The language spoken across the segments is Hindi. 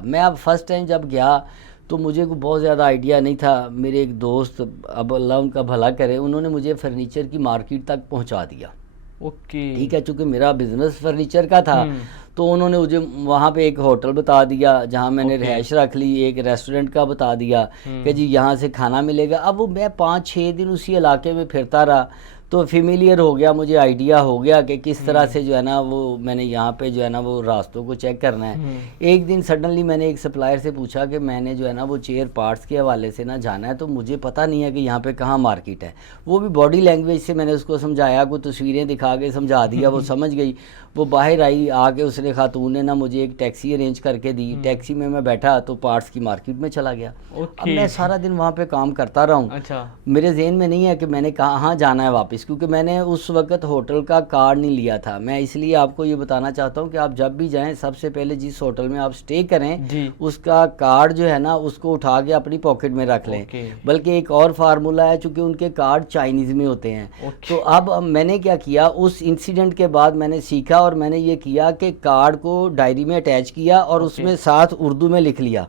था। मैं अब फर्स्ट टाइम जब गया तो मुझे को बहुत ज़्यादा आइडिया नहीं था। मेरे एक दोस्त, अब अल्लाह उनका भला करे, उन्होंने मुझे फर्नीचर की मार्केट तक पहुंचा दिया। ओके। ठीक है, चूँकि मेरा बिज़नेस फर्नीचर का था हम्म। तो उन्होंने मुझे वहाँ पे एक होटल बता दिया जहाँ मैंने ओके। रिहाइश रख ली, एक रेस्टोरेंट का बता दिया कि जी यहाँ से खाना मिलेगा। अब वो मैं 5-6 दिन उसी इलाके में फिरता रहा तो फेमिलियर हो गया, मुझे आइडिया हो गया कि किस तरह से जो है ना वो मैंने यहाँ पे जो है ना वो रास्तों को चेक करना है। एक दिन सडनली मैंने एक सप्लायर से पूछा कि मैंने जो है ना वो चेयर पार्ट्स के हवाले से ना जाना है, तो मुझे पता नहीं है कि यहाँ पे कहाँ मार्केट है। वो भी बॉडी लैंग्वेज से मैंने उसको समझाया, कुछ तस्वीरें दिखा के समझा दिया, वो समझ गई। वो बाहर आई, आके उसने खातून ने ना मुझे एक टैक्सी अरेंज करके दी। टैक्सी में मैं बैठा तो पार्ट्स की मार्केट में चला गया। अब मैं सारा दिन वहाँ पे काम करता रहा हूँ। अच्छा। मेरे जहन में नहीं है कि मैंने कहाँ जाना है वापस, क्योंकि मैंने उस वक्त होटल का कार्ड नहीं लिया था। मैं इसलिए आपको ये बताना चाहता हूँ कि आप जब भी जाएं सबसे पहले जिस होटल में आप स्टे करें उसका कार्ड जो है ना उसको उठा के अपनी पॉकेट में रख लें। बल्कि एक और फार्मूला है, चूँकि उनके कार्ड चाइनीज़ में होते हैं। तो अब मैंने क्या किया, उस इंसिडेंट के बाद मैंने सीखा और मैंने ये किया कि कार्ड को डायरी में अटैच किया और उसमें साथ उर्दू में लिख लिया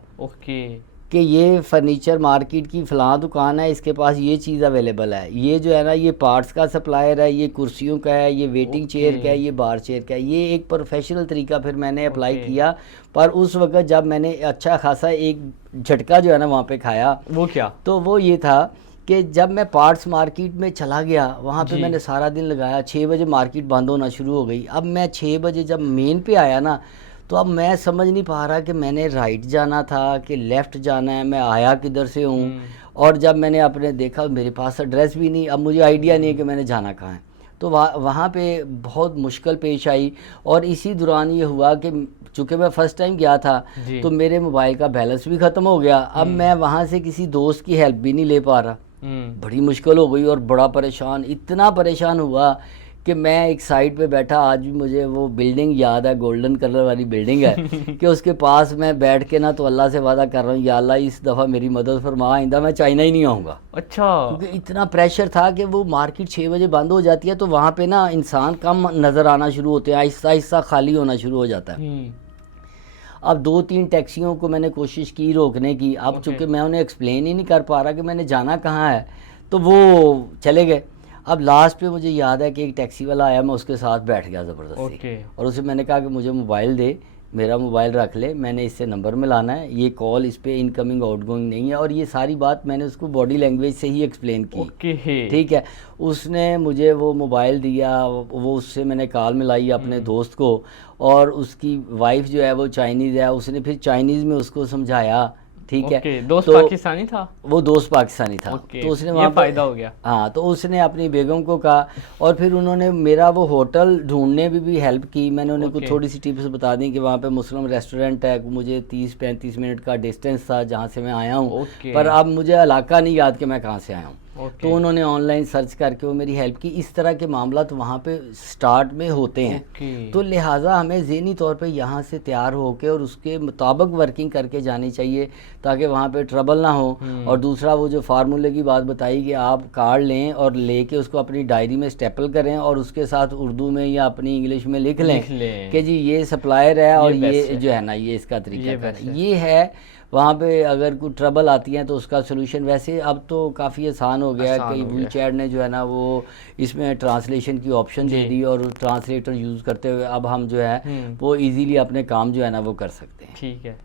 कि ये फर्नीचर मार्केट की फ़लाँ दुकान है, इसके पास ये चीज़ अवेलेबल है, ये जो है ना ये पार्ट्स का सप्लायर है, ये कुर्सियों का है, ये वेटिंग चेयर का है, ये बार चेयर का है। ये एक प्रोफेशनल तरीका फिर मैंने अप्लाई किया। पर उस वक्त जब मैंने अच्छा खासा एक झटका जो है ना वहाँ पे खाया, वो क्या, तो वो ये था कि जब मैं पार्ट्स मार्केट में चला गया वहाँ पे मैंने सारा दिन लगाया। 6 बजे मार्केट बंद होना शुरू हो गई। अब मैं 6 बजे जब मेन पे आया ना तो अब मैं समझ नहीं पा रहा कि मैंने राइट जाना था कि लेफ़्ट जाना है, मैं आया किधर से हूँ। और जब मैंने अपने देखा मेरे पास एड्रेस भी नहीं, अब मुझे आइडिया नहीं है कि मैंने जाना कहाँ है। तो वहाँ पे बहुत मुश्किल पेश आई। और इसी दौरान ये हुआ कि चूँकि मैं फ़र्स्ट टाइम गया था तो मेरे मोबाइल का बैलेंस भी ख़त्म हो गया। अब मैं वहाँ से किसी दोस्त की हेल्प भी नहीं ले पा रहा। बड़ी मुश्किल हो गई और बड़ा परेशान, इतना परेशान हुआ कि मैं एक साइड पे बैठा। आज भी मुझे वो बिल्डिंग याद है, गोल्डन कलर वाली बिल्डिंग है कि उसके पास मैं बैठ के ना तो अल्लाह से वादा कर रहा हूँ, या अल्लाह इस दफ़ा मेरी मदद फरमा, आइंदा मैं चाइना ही नहीं आऊँगा। अच्छा। क्योंकि इतना प्रेशर था कि वो मार्केट 6 बजे बंद हो जाती है तो वहाँ पे ना इंसान कम नज़र आना शुरू होते हैं, आहिस्ता आहिस्ता खाली होना शुरू हो जाता है। अब 2-3 टैक्सियों को मैंने कोशिश की रोकने की। अब चूँकि मैं उन्हें एक्सप्लेन ही नहीं कर पा रहा कि मैंने जाना कहाँ है, तो वो चले गए। अब लास्ट पे मुझे याद है कि एक टैक्सी वाला आया, मैं उसके साथ बैठ गया ज़बरदस्ती। और उसे मैंने कहा कि मुझे मोबाइल दे, मेरा मोबाइल रख ले, मैंने इससे नंबर मिलाना है, ये कॉल इस पे इनकमिंग आउटगोइंग नहीं है। और ये सारी बात मैंने उसको बॉडी लैंग्वेज से ही एक्सप्लेन की। ठीक है, उसने मुझे वो मोबाइल दिया, वो उससे मैंने कॉल मिलाई अपने दोस्त को। और उसकी वाइफ जो है वो चाइनीज़ है, उसने फिर चाइनीज़ में उसको समझाया। ठीक है, दोस्त तो पाकिस्तानी था, वो दोस्त पाकिस्तानी था। तो उसने वहाँ फ़ायदा हो गया। हाँ, तो उसने अपनी बेगम को कहा और फिर उन्होंने मेरा वो होटल ढूंढने में भी हेल्प की। मैंने उन्हें कुछ थोड़ी सी टिप्स बता दी कि वहाँ पे मुस्लिम रेस्टोरेंट है, मुझे 30-35 मिनट का डिस्टेंस था जहाँ से मैं आया हूँ। पर अब मुझे इलाका नहीं याद कि मैं कहाँ से आया हूँ। तो उन्होंने ऑनलाइन सर्च करके वो मेरी हेल्प की। इस तरह के मामला तो वहाँ पे स्टार्ट में होते हैं। तो लिहाजा हमें ज़हनी तौर पे यहाँ से तैयार होकर और उसके मुताबिक वर्किंग करके जानी चाहिए ताकि वहाँ पे ट्रबल ना हो। और दूसरा वो जो फार्मूले की बात बताई कि आप कार्ड लें और लेके उसको अपनी डायरी में स्टेपल करें और उसके साथ उर्दू में या अपनी इंग्लिश में लिख लें कि जी ये सप्लायर है और ये जो है ना ये इसका तरीका ये है। वहाँ पे अगर कोई ट्रबल आती है तो उसका सोल्यूशन वैसे अब तो काफ़ी आसान हो गया है। कई वीचैट ने जो है ना वो इसमें ट्रांसलेशन की ऑप्शन दे दी और ट्रांसलेटर यूज़ करते हुए अब हम जो है वो इजीली अपने काम जो है ना वो कर सकते हैं। ठीक है।